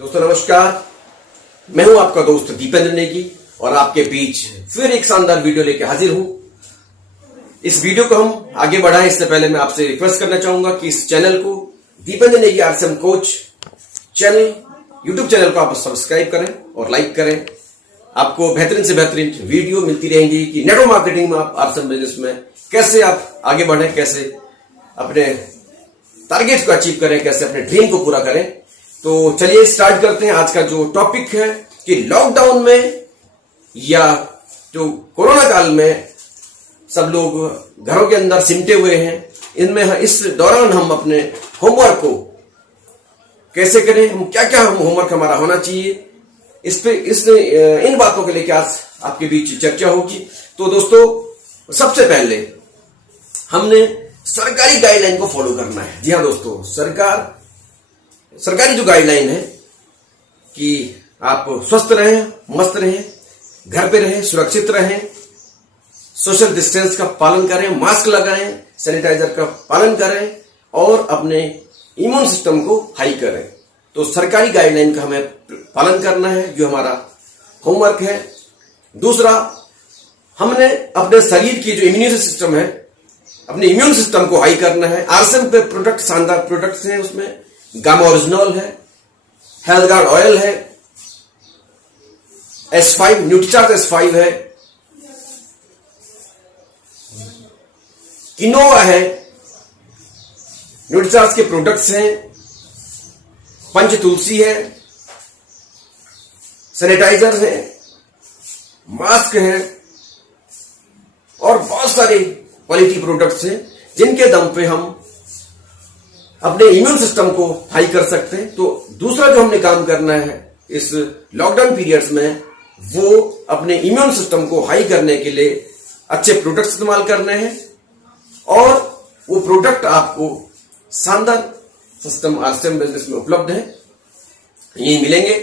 दोस्तों नमस्कार, मैं हूं आपका दोस्त दीपेंद्र नेगी और आपके बीच फिर एक शानदार वीडियो लेके हाजिर हूं। इस वीडियो को हम आगे बढ़ाएं इससे पहले मैं आपसे रिक्वेस्ट करना चाहूंगा कि इस चैनल को Deependra Negi RCM coach channel YouTube channel को आप सब्सक्राइब करें और लाइक करें। आपको बेहतरीन से बेहतरीन वीडियो मिलती रहेंगी कि नेटवर्क मार्केटिंग में आप आरसीएम बिजनेस में कैसे आप आगे बढ़ें, कैसे अपने टारगेट को अचीव करें, कैसे अपने ड्रीम को पूरा करें। तो चलिए स्टार्ट करते हैं। आज का जो टॉपिक है कि लॉकडाउन में या जो कोरोना काल में सब लोग घरों के अंदर सिमटे हुए हैं, इनमें इस दौरान हम अपने होमवर्क को कैसे करें, हम क्या क्या होमवर्क हमारा होना चाहिए, इन बातों के लेकर आज आपके बीच चर्चा होगी। तो दोस्तों सबसे पहले हमने सरकारी गाइडलाइन को फॉलो करना है। जी हाँ दोस्तों, सरकारी जो गाइडलाइन है कि आप स्वस्थ रहें, मस्त रहें, घर पे रहें, सुरक्षित रहें, सोशल डिस्टेंस का पालन करें, मास्क लगाएं, सैनिटाइजर का पालन करें और अपने इम्यून सिस्टम को हाई करें। तो सरकारी गाइडलाइन का हमें पालन करना है, जो हमारा होमवर्क है। दूसरा, हमने अपने शरीर की जो इम्यून सिस्टम है, अपने इम्यून सिस्टम को हाई करना है। आरसीएम पे प्रोडक्ट शानदार प्रोडक्ट्स हैं, उसमें गामा ओरिजिनल है, हेल्थ गार्ड ऑयल है, S5 न्यूट्रीचार्ज S5 है, किनोवा है, न्यूट्रीचार्ज के प्रोडक्ट्स हैं, पंच तुलसी है, सैनिटाइजर है, मास्क है और बहुत सारे क्वालिटी प्रोडक्ट्स हैं जिनके दम पे हम अपने इम्यून सिस्टम को हाई कर सकते हैं। तो दूसरा जो हमने काम करना है इस लॉकडाउन पीरियड्स में, वो अपने इम्यून सिस्टम को हाई करने के लिए अच्छे प्रोडक्ट इस्तेमाल करने हैं और वो प्रोडक्ट आपको शानदार सिस्टम आरसीएम बिजनेस में उपलब्ध है, यही मिलेंगे।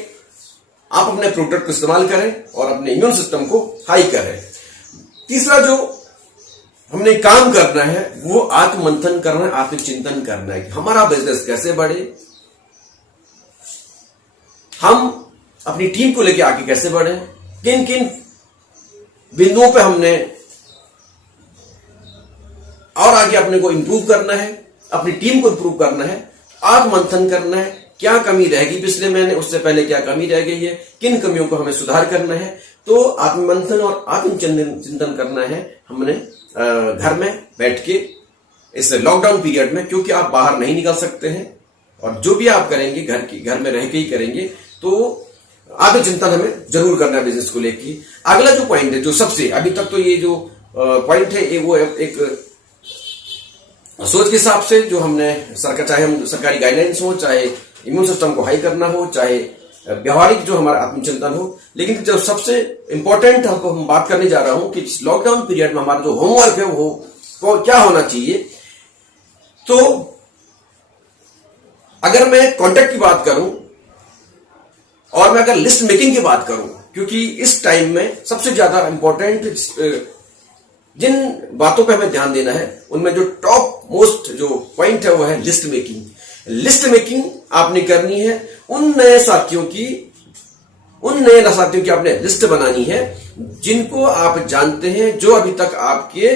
आप अपने प्रोडक्ट को इस्तेमाल करें और अपने इम्यून सिस्टम को हाई करें। तीसरा जो हमने काम करना है वो आत्ममंथन करना है, आत्मचिंतन करना है कि हमारा बिजनेस कैसे बढ़े, हम अपनी टीम को लेकर आगे कैसे बढ़े, किन किन बिंदुओं पे हमने और आगे अपने को इंप्रूव करना है, अपनी टीम को इंप्रूव करना है, आत्ममंथन करना है, क्या कमी रहेगी पिछले महीने, उससे पहले क्या कमी रह गई है, किन कमियों को हमें सुधार करना है। तो आत्ममंथन और आत्मचिंतन करना है हमने घर में बैठ के इस लॉकडाउन पीरियड में, क्योंकि आप बाहर नहीं निकल सकते हैं और जो भी आप करेंगे घर में रह के ही करेंगे। तो आत्मचिंतन हमें जरूर करना है बिजनेस को लेकर। अगला जो पॉइंट है, जो सबसे अभी तक तो ये जो पॉइंट है वो एक सोच के हिसाब से जो हमने चाहे हम सरकारी गाइडलाइंस हो, चाहे इम्यून सिस्टम को हाई करना हो, चाहे व्यवहारिक जो हमारा आत्मचिंतन हो, लेकिन जो सबसे इंपॉर्टेंट हमको हम बात करने जा रहा हूं कि लॉकडाउन पीरियड में हमारा जो होमवर्क है वो क्या होना चाहिए। तो अगर मैं कॉन्टेक्ट की बात करूं और मैं अगर लिस्ट मेकिंग की बात करूं, क्योंकि इस टाइम में सबसे ज्यादा इंपॉर्टेंट जिन बातों पे हमें ध्यान देना है, उनमें जो टॉप मोस्ट जो पॉइंट है वो है लिस्ट मेकिंग। लिस्ट मेकिंग आपने करनी है, उन नए साथियों की आपने लिस्ट बनानी है जिनको आप जानते हैं, जो अभी तक आपके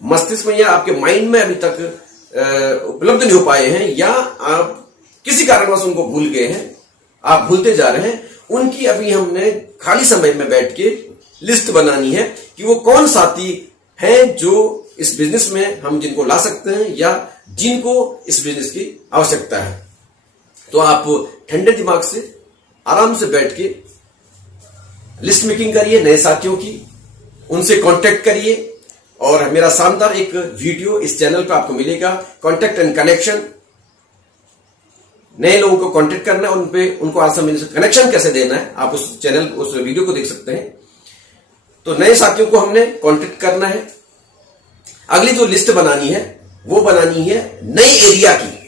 मस्तिष्क में या आपके माइंड में अभी तक उपलब्ध नहीं हो पाए हैं, या आप किसी कारणवश उनको भूल गए हैं, आप भूलते जा रहे हैं। उनकी अभी हमने खाली समय में बैठ के लिस्ट बनानी है कि वो कौन साथी हैं जो इस बिजनेस में हम जिनको ला सकते हैं या जिनको इस बिजनेस की आवश्यकता है। तो आप ठंडे दिमाग से आराम से बैठ के लिस्ट मेकिंग करिए नए साथियों की, उनसे कांटेक्ट करिए और मेरा शानदार एक वीडियो इस चैनल पर आपको मिलेगा, कांटेक्ट एंड कनेक्शन। नए लोगों को कांटेक्ट करना है, उनको आरसीएम से कनेक्शन कैसे देना है, आप उस वीडियो को देख सकते हैं। तो नए साथियों को हमने कांटेक्ट करना है। अगली जो लिस्ट बनानी है वो बनानी है नई एरिया की।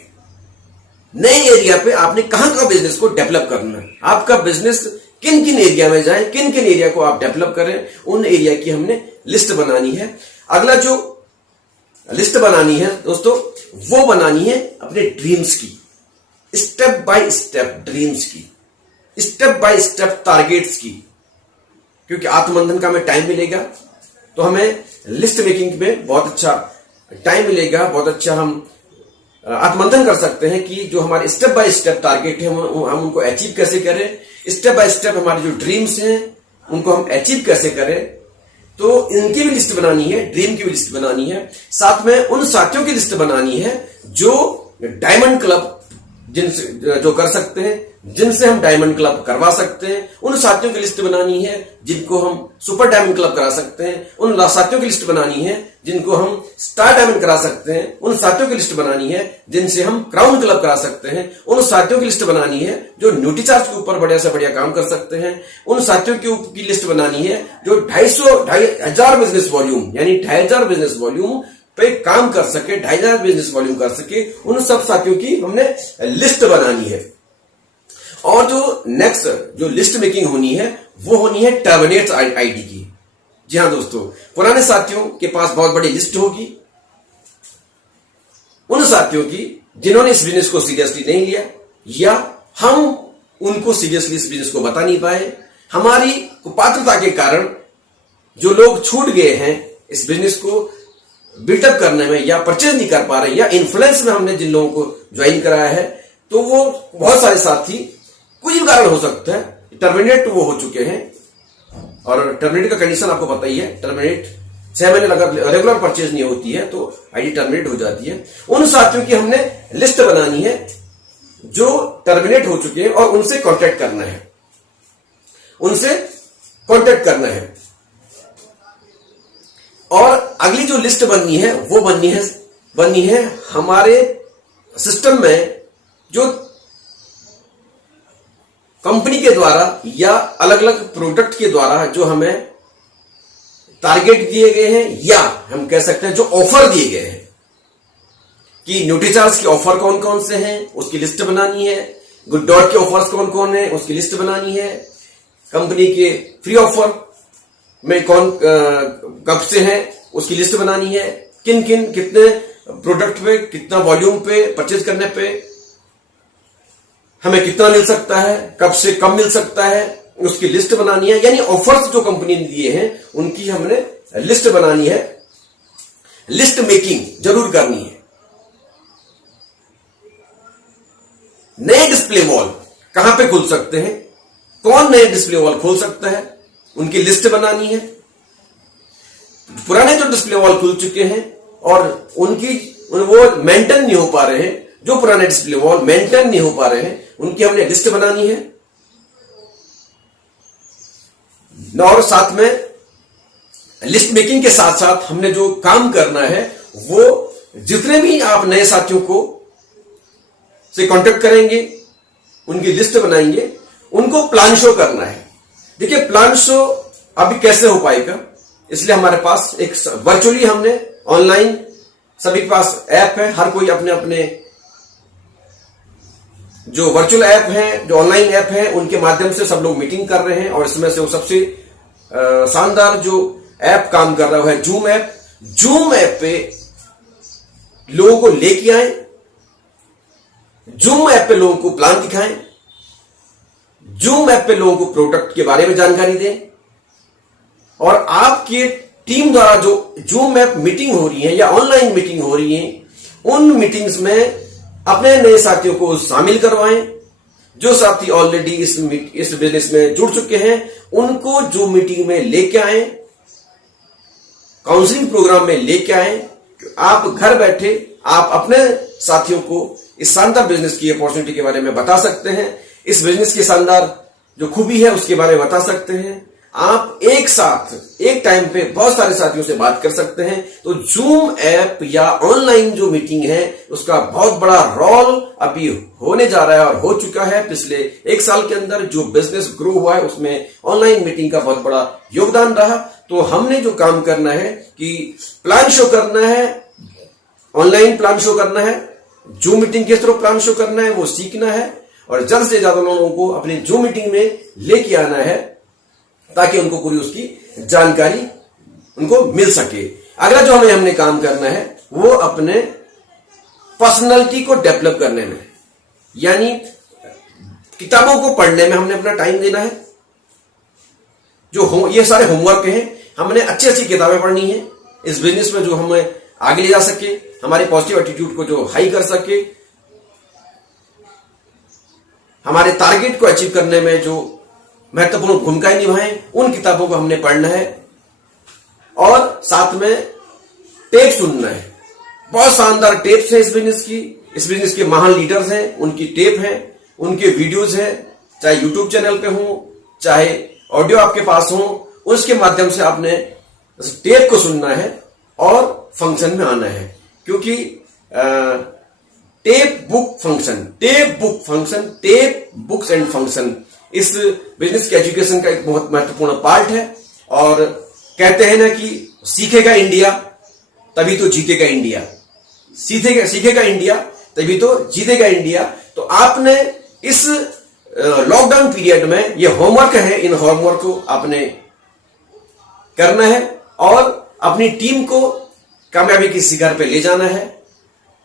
नए एरिया पे आपने कहां का बिजनेस को डेवलप करना है, आपका बिजनेस किन किन एरिया में जाए, किन किन एरिया को आप डेवलप करें, उन एरिया की हमने लिस्ट बनानी है। अगला जो लिस्ट बनानी है दोस्तों, वो बनानी है अपने ड्रीम्स की। स्टेप बाय स्टेप ड्रीम्स की, स्टेप बाय स्टेप टारगेट्स की, क्योंकि आत्ममंथन का हमें टाइम मिलेगा तो हमें लिस्ट मेकिंग में बहुत अच्छा टाइम मिलेगा, बहुत अच्छा हम आत्ममंथन कर सकते हैं कि जो हमारे स्टेप बाय स्टेप टारगेट है हम उनको अचीव कैसे करें, स्टेप बाय स्टेप हमारे जो ड्रीम्स हैं उनको हम अचीव कैसे करें। तो इनकी भी लिस्ट बनानी है, ड्रीम की भी लिस्ट बनानी है, साथ में उन साथियों की लिस्ट बनानी है जो डायमंड क्लब जिनसे जो कर सकते हैं, जिनसे हम डायमंड क्लब करवा सकते हैं, उन साथियों की लिस्ट बनानी है जिनको हम सुपर डायमंड क्लब करा सकते हैं, उन साथियों की लिस्ट बनानी है जिनको हम स्टार डायमंड करा सकते हैं, उन साथियों की लिस्ट बनानी है जिनसे हम क्राउन क्लब करा सकते हैं, उन साथियों की लिस्ट बनानी है जो न्यूट्रीचार्ज के ऊपर बढ़िया से बढ़िया काम कर सकते हैं, उन साथियों की लिस्ट बनानी है जो 2,500 बिजनेस वॉल्यूम यानी 2,500 बिजनेस वॉल्यूम पे काम कर सके, 2,500 बिजनेस वॉल्यूम कर सके, उन सब साथियों की हमने लिस्ट बनानी है। और जो नेक्स्ट जो लिस्ट मेकिंग होनी है वो होनी है टर्मिनेट आईडी की। जी हाँ दोस्तों, पुराने साथियों के पास बहुत बड़ी लिस्ट होगी, उन साथियों की जिन्होंने इस बिजनेस को सीरियसली नहीं लिया या हम उनको सीरियसली इस बिजनेस को बता नहीं पाए, हमारी कुपात्रता के कारण जो लोग छूट गए हैं इस बिजनेस को बिल्डअप करने में या परचेज नहीं कर पा रहे या इन्फ्लुएंस में हमने जिन लोगों को ज्वाइन कराया है, तो वो बहुत सारे साथी कोई भी कारण हो सकता है टर्मिनेट वो हो चुके हैं। और टर्मिनेट का कंडीशन आपको पता ही है, टर्मिनेट 6 महीने अगर रेगुलर परचेज नहीं होती है तो आईडी टर्मिनेट हो जाती है। उन साथियों की हमने लिस्ट बनानी है जो टर्मिनेट हो चुके हैं और उनसे कांटेक्ट करना है, उनसे कांटेक्ट करना है। और अगली जो लिस्ट बननी है वो बननी है हमारे सिस्टम में जो कंपनी के द्वारा या अलग अलग प्रोडक्ट के द्वारा जो हमें टारगेट दिए गए हैं या हम कह सकते हैं जो ऑफर दिए गए हैं कि न्यूट्रीचार्ज के ऑफर कौन कौन से हैं उसकी लिस्ट बनानी है, गुड डॉट के ऑफर्स कौन कौन है उसकी लिस्ट बनानी है, कंपनी के फ्री ऑफर में कौन कब से हैं उसकी लिस्ट बनानी है, किन किन कितने प्रोडक्ट पे कितना वॉल्यूम पे परचेज करने पे हमें कितना मिल सकता है, कब से कब मिल सकता है उसकी लिस्ट बनानी है। यानी ऑफर्स जो कंपनी ने दिए हैं उनकी हमने लिस्ट बनानी है, लिस्ट मेकिंग जरूर करनी है। नए डिस्प्ले वॉल कहां पे खुल सकते हैं, कौन नए डिस्प्ले वॉल खोल सकता है उनकी लिस्ट बनानी है। पुराने जो डिस्प्ले वॉल खुल चुके हैं और उनकी वो मेंटेन नहीं हो पा रहे हैं, जो पुराने डिस्प्ले वॉल मेंटेन नहीं हो पा रहे हैं उनकी हमने लिस्ट बनानी है। और साथ में लिस्ट मेकिंग के साथ साथ हमने जो काम करना है वो जितने भी आप नए साथियों को से कांटेक्ट करेंगे उनकी लिस्ट बनाएंगे, उनको प्लान शो करना है। देखिए प्लान शो अभी कैसे हो पाएगा, इसलिए हमारे पास एक वर्चुअली हमने ऑनलाइन सभी के पास ऐप है, हर कोई अपने अपने जो वर्चुअल ऐप है जो ऑनलाइन ऐप है उनके माध्यम से सब लोग मीटिंग कर रहे हैं। और इसमें से वो सबसे शानदार जो ऐप काम कर रहा है जूम ऐप। जूम ऐप पे लोगों को लेके आए, जूम ऐप पे लोगों को प्लान दिखाएं, जूम ऐप पे लोगों को प्रोडक्ट के बारे में जानकारी दें। और आपके टीम द्वारा जो जूम ऐप मीटिंग हो रही है या ऑनलाइन मीटिंग हो रही है उन मीटिंग्स में अपने नए साथियों को शामिल करवाएं। जो साथी ऑलरेडी इस बिजनेस में जुड़ चुके हैं उनको जो मीटिंग में लेके आए, काउंसलिंग प्रोग्राम में लेके आए। आप घर बैठे आप अपने साथियों को इस शानदार बिजनेस की अपॉर्चुनिटी के बारे में बता सकते हैं, इस बिजनेस की शानदार जो खूबी है उसके बारे में बता सकते हैं। आप एक साथ एक टाइम पे बहुत सारे साथियों से बात कर सकते हैं। तो जूम ऐप या ऑनलाइन जो मीटिंग है उसका बहुत बड़ा रोल अभी होने जा रहा है और हो चुका है। पिछले 1 साल के अंदर जो बिजनेस ग्रो हुआ है उसमें ऑनलाइन मीटिंग का बहुत बड़ा योगदान रहा। तो हमने जो काम करना है कि प्लान शो करना है, ऑनलाइन प्लान शो करना है, जूम मीटिंग के थ्रू प्लान शो करना है, वो सीखना है और जल्द से ज्यादा लोगों को अपनी जूम मीटिंग में लेके आना है ताकि उनको पूरी उसकी जानकारी उनको मिल सके। अगला जो हमने काम करना है वो अपने पर्सनालिटी को डेवलप करने में। यानी किताबों को पढ़ने में हमने अपना टाइम देना है। जो ये सारे होमवर्क हैं, हमने अच्छी अच्छी किताबें पढ़नी है इस बिजनेस में, जो हमें आगे ले जा सके, हमारे पॉजिटिव एटीट्यूड को जो हाई कर सके, हमारे टारगेट को अचीव करने में जो महत्वपूर्ण भूमिकाएं निभाएं, उन किताबों को हमने पढ़ना है। और साथ में टेप सुनना है। बहुत शानदार टेप्स है इस बिजनेस के महान लीडर्स हैं, उनकी टेप है, उनके वीडियोज हैं, चाहे यूट्यूब चैनल पे हो, चाहे ऑडियो आपके पास हो, उसके माध्यम से आपने टेप को सुनना है और फंक्शन में आना है। क्योंकि टेप बुक्स एंड फंक्शन इस बिजनेस के एजुकेशन का एक बहुत महत्वपूर्ण पार्ट है। और कहते हैं ना कि सीखेगा इंडिया तभी तो जीतेगा इंडिया, सीखेगा इंडिया तभी तो जीतेगा इंडिया। तो आपने इस लॉकडाउन पीरियड में ये होमवर्क है, इन होमवर्क को आपने करना है और अपनी टीम को कामयाबी की शिखर पे ले जाना है।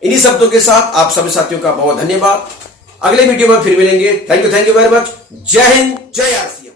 इन्हीं शब्दों के साथ आप सभी साथियों का बहुत धन्यवाद। अगले वीडियो में फिर मिलेंगे। Thank you very much. जय हिंद, जय आसिया।